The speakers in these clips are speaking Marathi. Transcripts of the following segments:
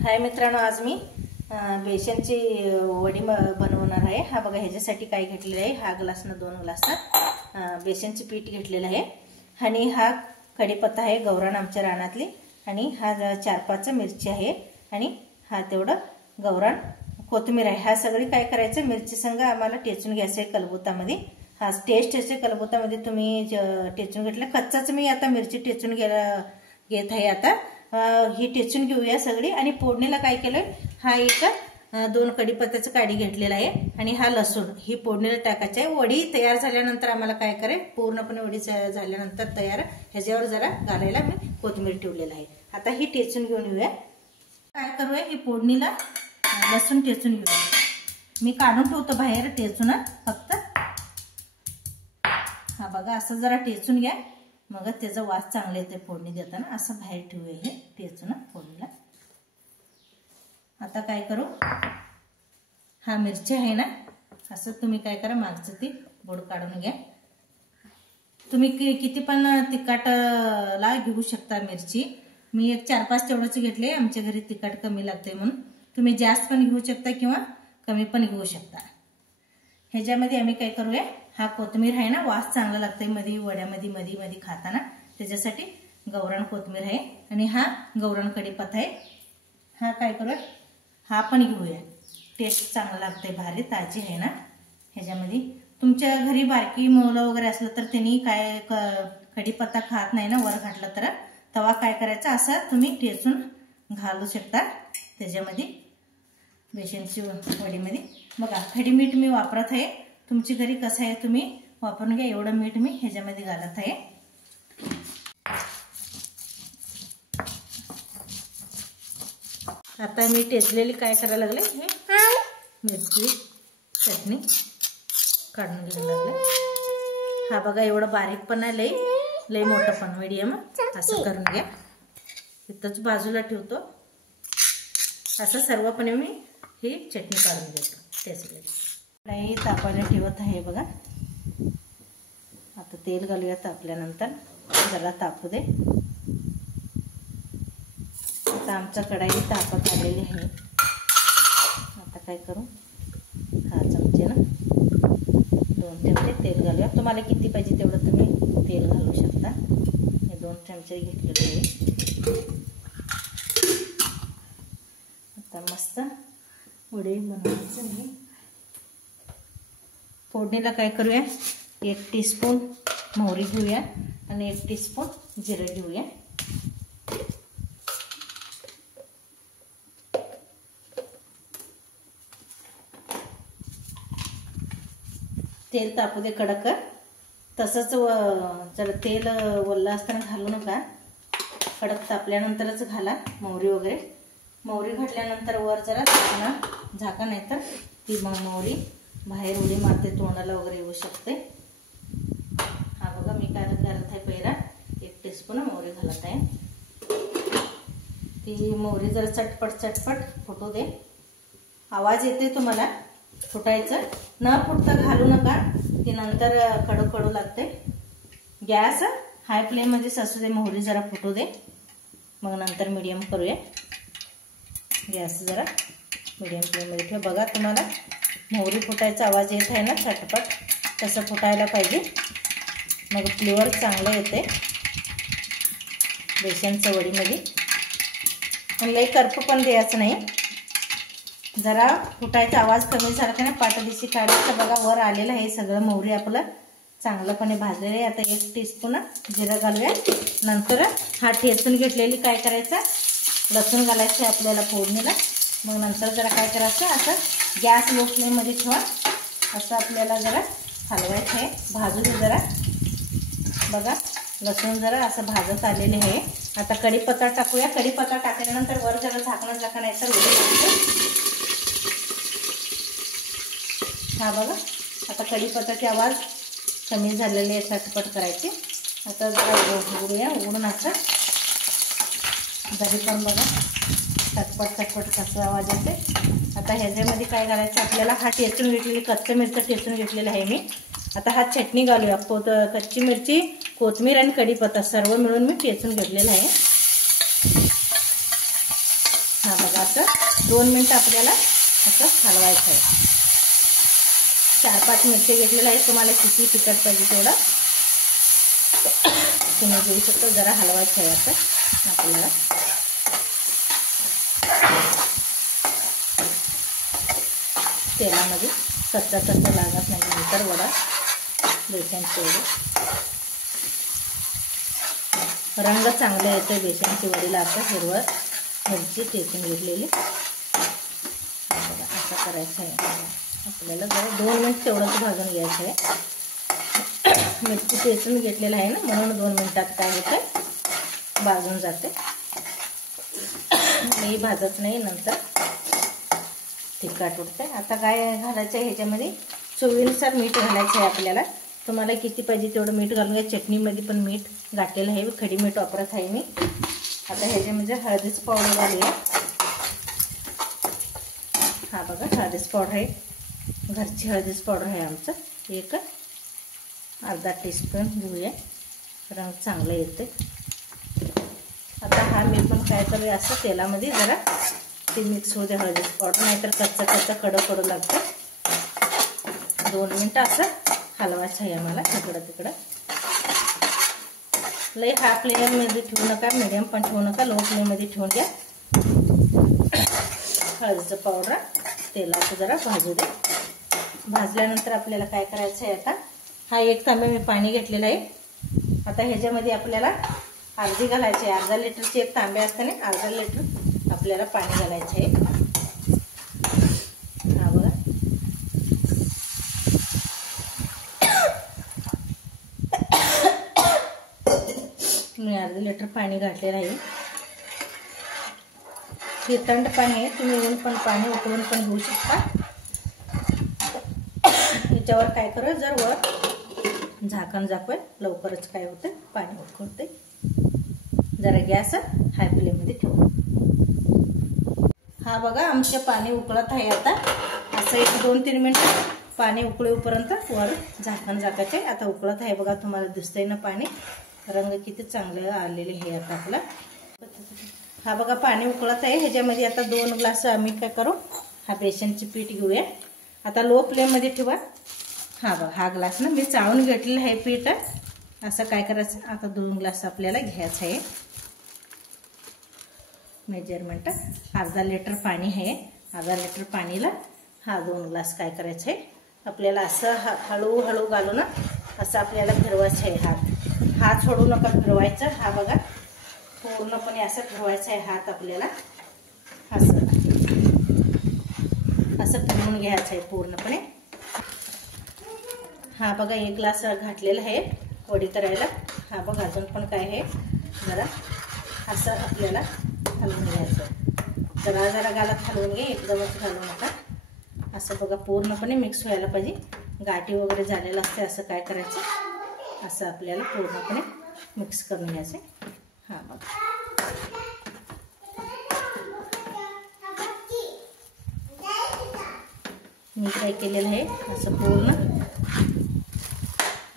हाय मित्रांनो, आज मी बेसनची वडी बनवणार आहे। हा बघा, ह्याच्यासाठी काय घेतलेले आहे, हा ग्लासने 2 ग्लास बेसनचे पीठ घेतलेले आहे आणि हा कढीपत्ता आहे गौरान आमच्या रानातली, आणि हा 4-5 मिरची आहे आणि हा तेवढं गौरान कोथिंबीर आहे। हा सगळी काय करायचं, मिरची संग आम्हाला टेचून घ्यायचं आहे कलबुतामध्ये। हा टेस्ट असे कलबुतामध्ये तुम्ही टेचून घेतलं, कच्चाच मी आता मिरची टेचून घेत आहे। आता ही टेचून घेऊया सगळी, आणि फोडणीला काय केलंय, हा एक 2 कढीपत्त्याचं काडी घेतलेला आहे आणि हा लसूण ही फोडणीला टाकायचं आहे। वडी तयार झाल्यानंतर आम्हाला काय करे, पूर्णपणे वडी झाल्यानंतर तयार ह्याच्यावर जरा घालायला मी कोथिंबीर ठेवलेला आहे। आता ही टेचून घेऊन येऊया। काय करूया, ही फोडणीला लसूण टेचून घेऊया। मी काढून ठेवतो बाहेर टेचून फक्त। हा बघा, असं जरा टेचून घ्या, मग त्याचा वास चांगला येते फोडणी देताना। असं बाहेर ठेवूया हे टेचून फोडणीला। आता काय करू, हा मिरची आहे ना, असं तुम्ही काय करा, मागचं ती बोड काढून घ्या। तुम्ही किती पण तिखटला घेऊ शकता मिरची। मी एक 4-5 तेवढंच घेतले, आमच्या घरी तिखट कमी लागते म्हणून। तुम्ही जास्त पण घेऊ शकता किंवा कमी पण घेऊ शकता। ह्याच्यामध्ये आम्ही काय करूया, हा कोथिंबीर आहे ना, वास चांगला लागते मध्ये वड्यामध्ये मध्ये खाताना, त्याच्यासाठी गौरान कोथिंबीर आहे आणि हा गौरान कढीपत्ता आहे। हा काय करूया, हा पण घेऊया, टेस्ट चांगला लागते, भारी ताजी आहे ना। ह्याच्यामध्ये तुमच्या घरी बारकी मुलं वगैरे असलं तर त्यांनी काय कढीपत्ता खात नाही ना, वर घातला तर तवा काय करायचं, असं तुम्ही टेचून घालू शकता त्याच्यामध्ये बेसनची वडीमध्ये। बघा, खडी मीठ मी वापरत आहे, तुमची घरी कसं आहे तुम्ही वापरून घ्या। एवढं मीठ मी ह्याच्यामध्ये घालत आहे। आता मी टेचलेली काय करायला लागले, हे मिरची चटणी काढून घ्यायला लागले। हा बघा, एवढं बारीक पण नाही, लई मोठं पण मीडियम, असं करून घ्या। इथंच बाजूला ठेवतो, असं सर्वपणे मी ही चटणी काढून घेतो टेचलेली। कढई तापायला ठेवत आहे बघा। आता तेल घालूया, तापल्यानंतर जरा तापू दे। आता आमच्या कढई तापत आलेली आहे। आता काय करू, हा चमचे ना 2 चमचे तेल घालूया। तुम्हाला किती पाहिजे तेवढं तुम्ही तेल घालू शकता। हे 2 चमचे घेतलेले आहे। आता मस्त वडी बनवायचं आहे। फोडणीला काय करूया, 1 टीस्पून मोहरी घेऊया आणि 1 टीस्पून जिरं घेऊया। तेल तापू दे कडक, तसंच जर तेल वल्लं असताना घालू नका, कडक तापल्यानंतरच घाला मोहरी वगैरे। मोहरी घातल्यानंतर वर जरा झाका, नाही तर ती मोहरी बाहेर उडी मारते, तोंडाला वगैरे येऊ शकते। हा बघा, मी काय करत आहे, पहिला 1 टीस्पून मोहरी घालत आहे। ती मोहरी जरा चटपट फुटू दे, आवाज येते तुम्हाला फुटायचं, न फुटता घालू नका, ती नंतर कडू लागते। गॅस हाय फ्लेम मध्ये असू दे, मोहरी जरा फुटू दे, मग नंतर मीडियम करूया। गॅस जरा मीडियम फ्लेम मध्ये ठेव। बघा, तुम्हाला मोहरी फुटायचा आवाज येत आहे ना, चटपट तसं फुटायला पाहिजे, मग फ्लेवर चांगलं येते बेसनच्या वडीमध्ये। पण लई करपू पण द्यायचं नाही, जरा फुटायचा आवाज कमी झाला की ना पाठदिशी काढायचं। बघा, वर आलेलं आहे सगळं, मोहरी आपलं चांगलंपणे भाजलेलं आहे। आता 1 टीस्पून जिरं घालूया, नंतर हा ठेचून घेतलेली काय करायचं, लसूण घालायचं आपल्याला फोडणीला। मग नंतर जरा काय करायचं, असं गॅस लो फ्लेम मध्ये ठेवा, असं आपल्याला जरा हलवायचं आहे, भाजू दे जरा। बघा, लसूण जरा असं भाजत आलेले आहे। आता कढीपत्ता टाकूया। कढीपत्ता टाकल्यानंतर वर जरा झाकणं नाही तर उडी। हा बघा, आता कढीपत्त्याचे आवाज कमी झालेले आहे, चटपट करायचे। आता जरा उघडूया, उघडून असं जरी पण बघा चटपट कसा आवाज येते। आता ह्याच्यामध्ये काय घालायचं, आपल्याला हा टेचून घेतलेली कच्ची मिरची टेचून घेतलेली आहे मी। आता हा चटणी घालूया, कच्ची मिरची, कोथिंबीर आणि कढीपत्ता सर्व मिळून मी टेचून घेतलेला आहे। हा बघा असं 2 मिनिटं आपल्याला असं हलवायचं आहे. 4-5 मिरची घेतलेलं आहे. तुम्हाला किती तिखट पाहिजे तेवढं तुम्ही घेऊ शकता. जरा हलवायचं आहे असं आपल्याला. तेलामध्ये कच्चा लागत नाही, नंतर वडा बेसनचे वडे रंग चांगला येतो. बेसनची वडीला आता हिरवं मिरची ठेचून घेतलेली असं करायचं आहे आपल्याला. जरा 2 मिनिट तेवढंच भाजून घ्यायचं आहे. मिरची ठेचून घेतलेलं आहे ना, म्हणून 2 मिनिटात काय होतं भाजून जाते. मी भाजत नाही, नंतर तिखट उठते. आता काय घालायचं आहे ह्याच्यामध्ये, चवीनुसार मीठ घालायचं आहे आपल्याला. तुम्हाला किती पाहिजे तेवढं मीठ घालून घ्या. चटणीमध्ये पण मीठ घातलेलं आहे, खडी मीठ वापरत आहे मी. आता ह्याच्यामध्ये हळदीचं पावडर घालूया. हा बघा हळदीचं पावडर आहे, घरची हळदीचं पावडर आहे आमचं. एक अर्धा टीस्पून घेऊया, रंग चांगला येते. आता हा मी पण काय करूया, असं तेलामध्ये जरा ते मिक्स होऊ दे हळदीचं पावडर, नाहीतर कच्चा कडू लागतं. 2 मिनिटं असं हलवायचं आहे आम्हाला इकडं तिकडं. लई हाय फ्लेममध्ये ठेवू नका, मिडियम पण ठेवू नका, लो फ्लेममध्ये ठेवून घ्या. हळदीचं पावडर तेलाचं जरा भाजू दे. भाजल्यानंतर आपल्याला काय करायचं आहे, आता हा 1 तांबे मी पाणी घेतलेलं आहे. आता ह्याच्यामध्ये आपल्याला अर्धी घालायची आहे. अर्धा लिटरची 1 तांबे असते ना, अर्धा लिटर आपल्याला पाणी घालायचं आहे. हा बघा मी अर्धा लिटर पाणी घातलेलं आहे. हे थंड पाणी आहे, तुम्ही येऊन पण पाणी उकळून पण घेऊ शकता. ह्याच्यावर काय करू, जर वर झाकण झाकून लवकरच काय होतं पाणी उकळते. जरा गॅस हाय फ्लेममध्ये ठेवू. हा बघा आमचे पाणी उकळत आहे. आता असं 1-2-3 मिनिट पाणी उकळेपर्यंत वर झाकण झाकायचे. आता उकळत आहे बघा, तुम्हाला दिसतंय ना पाणी, रंग किती चांगले आलेले आहे आता आपला. हा बघा पाणी उकळत आहे. ह्याच्यामध्ये आता 2 ग्लास आम्ही काय करू, हा बेसनचे पीठ घेऊया. आता लो फ्लेममध्ये ठेवा. हा बघा हा ग्लास ना मी चाळून घेतलेलं आहे पीठ. असं काय करायचं, आता 2 ग्लास आपल्याला घ्यायचं आहे. मेजरमेंट अर्धा लिटर पाणी आहे. अर्धा लिटर पाणीला हा 2 ग्लास काय करायचं आहे आपल्याला. असं हळूहळू घालून ना असं आपल्याला फिरवायचं आहे. हात सोडू नका फिरवायचं. हा बघा पूर्णपणे असं फिरवायचं आहे हात आपल्याला. असं फिरवून घ्यायचं आहे पूर्णपणे. हा बघा 1 ग्लास घातलेला आहे वडी करायला. हा बघा अजून पण काय आहे, जरा असं आपल्याला हलवून घ्यायचं. जरा गालात हलवून घ्या, एकदमच घालू नका. असं बघा पूर्णपणे मिक्स व्हायला पाहिजे. गाठी वगैरे झालेलं असते, असं काय करायचं, असं आपल्याला पूर्णपणे मिक्स करून घ्यायचं. हा बघा मी काय केलेलं आहे, असं पूर्ण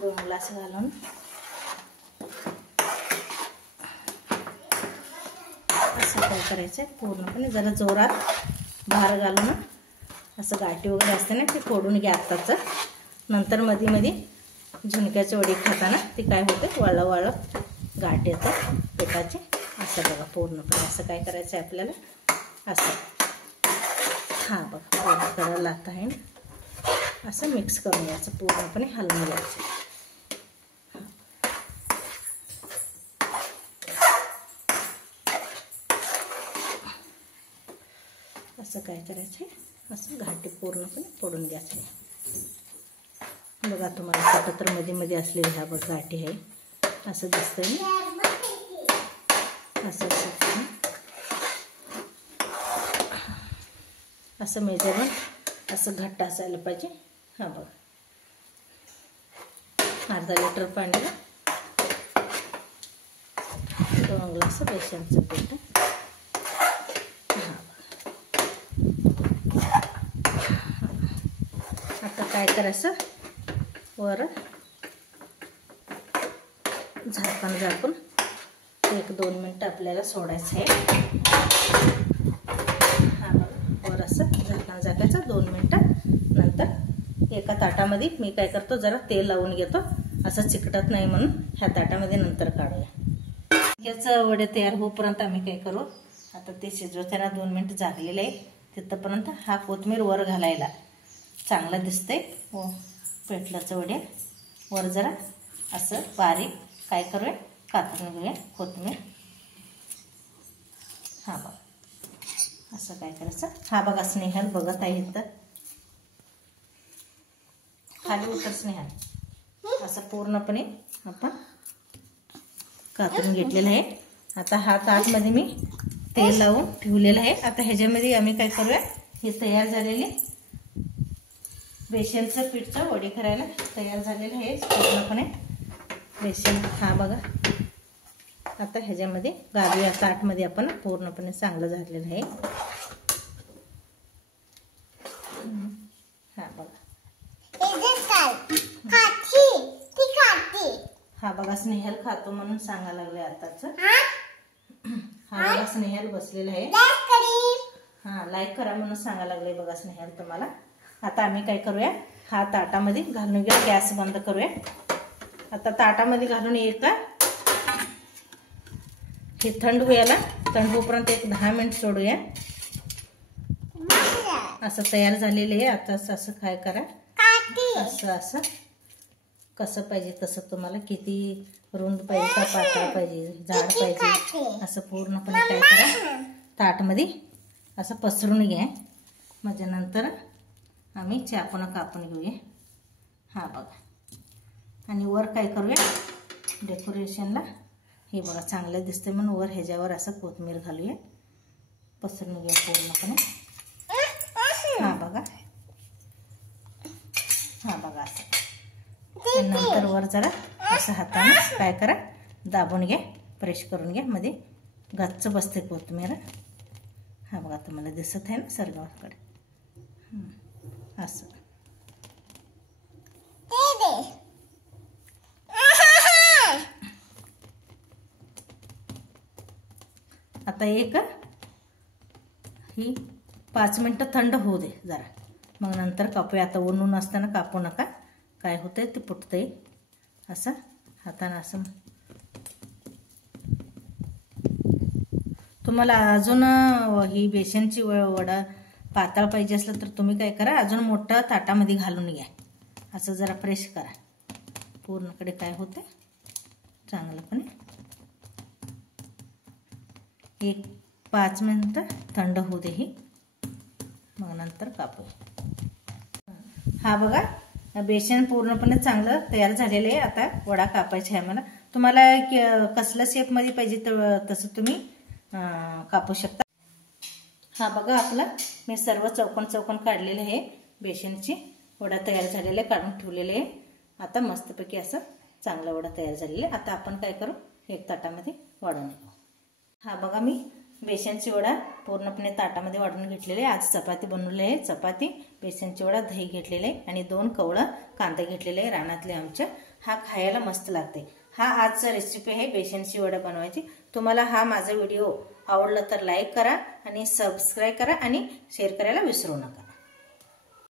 2 ग्लास घालून असं काय करायचं पूर्णपणे. जरा जोरात भार घालून असं गाठी वगैरे असते ना ते फोडून घ्या आत्ताच. नंतर मध्ये मध्ये झुणक्याचे वडी खाताना ते काय होते, वाळं गाठी येतात पिठाचे. असं बघा पूर्णपणे असं काय करायचं आहे आपल्याला, असं. हा बघा पूर्ण करायला लागत आहे ना, असं मिक्स करून घ्यायचं, पूर्णपणे हलवून घ्यायचं. असं काय करायचं आहे, असं घाटी पूर्णपणे फोडून घ्यायचं आहे. बघा तुम्हाला एकत्र मध्ये मध्ये असलेली ह्या बघ गाठी आहे, असं दिसतंय ना. असं असं मेजरमेंट असं घट्ट असायला पाहिजे. हा बघा अर्धा लिटर पाणीला 2 ग्लास बेसनचं पीठ. आता काय करायचं, वर झाकण झाकून 1-2 मिनिटं आपल्याला सोडायचं आहे. टाकायचं. 2 मिनिटं नंतर एका ताटामध्ये मी काय करतो, जरा तेल लावून घेतो, असं चिकटत नाही म्हणून. ह्या ताटामध्ये नंतर काढूया. याचं वडे तयार होईपर्यंत आम्ही काय करू, आता ते शिजवताना 2 मिनिट झालेले आहे, तिथपर्यंत हा कोथिंबीर वर घालायला चांगला दिसते. व पेटलाचं वडे वर जरा असं बारीक काय करूया, कापून घेऊया कोथिंबीर. हा बघा असं काय करायचं. हा बघा स्नेहल बघत आहे तर खाली उतर स्नेहल. असं पूर्णपणे आपण कापून घेतलेलं आहे. आता हा ताटमध्ये मी तेल लावून ठेवलेलं आहे. आता ह्याच्यामध्ये आम्ही काय करूया, हे तयार झालेले बेसनचं पीठचं वडे करायला तयार झालेलं आहे पूर्णपणे बेसन. हा बघा आता ह्याच्यामध्ये घालूया ताटमध्ये. आपण पूर्णपणे चांगलं झालेलं आहे. हा बघा हा बघा स्नेहल खातो म्हणून सांगा लागले आताच. हा बघा स्नेहल बसलेला आहे. हा लाईक करा म्हणून सांगा लागले बघा स्नेहल तुम्हाला. आता आम्ही काय करूया, हा ताटामध्ये घालून घेऊया. गॅस बंद करूया. आता ताटामध्ये घालून एका हे थंड व्हायला, थंड होईपर्यंत एक 10 मिनिट सोडूया. असं तयार झालेलं आहे. आता असं काय करा, असं असं कसं पाहिजे तसं तुम्हाला, किती रुंद पाहिजे का पातळ पाहिजे जाड पाहिजे, असं पूर्णपणे काय करा ताटमध्ये असं पसरून घ्या. म्हणजे नंतर आम्ही चाकून कापून घेऊया. हा बघा आणि वर काय करूया डेकोरेशनला, हे बघा चांगलं दिसते म्हणून वर ह्याच्यावर असं कोथिंबीर घालूया, पसरून घेऊया पूर्णपणे. हा बघा हा बघा असं. नंतर वर जरा असं हाताने काय करा दाबून घ्या, प्रेस करून घ्या, मध्ये गच्च बसते कोथिंबीर. हा बघा तुम्हाला दिसत आहे ना सरगावकडे असं. आता एक ही 5 मिनिटं थंड होऊ दे जरा, मग नंतर कापूया. आता ऊन असताना कापू नका, काय होतंय ते फुटतंय. असं हाताने असं. तुम्हाला अजून ही बेसनची वडा पातळ पाहिजे असलं तर तुम्ही काय करा, अजून मोठं ताटामध्ये घालून घ्या. असं जरा प्रेस करा पूर्णकडे, काय होते चांगलंपणे. एक 5 मिनिटं थंड होऊ दे ही, मग नंतर कापू. हा बघा बेसन पूर्णपणे चांगलं तयार झालेलं आहे. आता वडा कापायचा आहे मला. तुम्हाला कसल्या शेपमध्ये पाहिजे तर तसं तुम्ही कापू शकता. हा बघा आपला मी सर्व चौकोन चौकोन काढलेले आहे. बेसनची वडा तयार झालेला आहे, काढून ठेवलेले आहे. आता मस्तपैकी असं चांगला वडा तयार झालेला आहे. आता आपण काय करू, एक ताटामध्ये वाढून घेऊ. हा बघा मी बेसनची वडा पूर्णपणे ताटामध्ये वाढून घेतलेले आहे. आज चपाती बनवली आहे, चपाती बेसनची वडा, दही घेतलेले आहे आणि 2 कवळं कांदे घेतलेले आहे रानातले आमच्या. हा खायला मस्त लागते. हा आजचा रेसिपी आहे बेसनची वडा बनवायची. तुम्हाला हा माझा व्हिडिओ आवडला तर लाईक करा आणि सबस्क्राईब करा आणि शेअर करायला विसरू नका.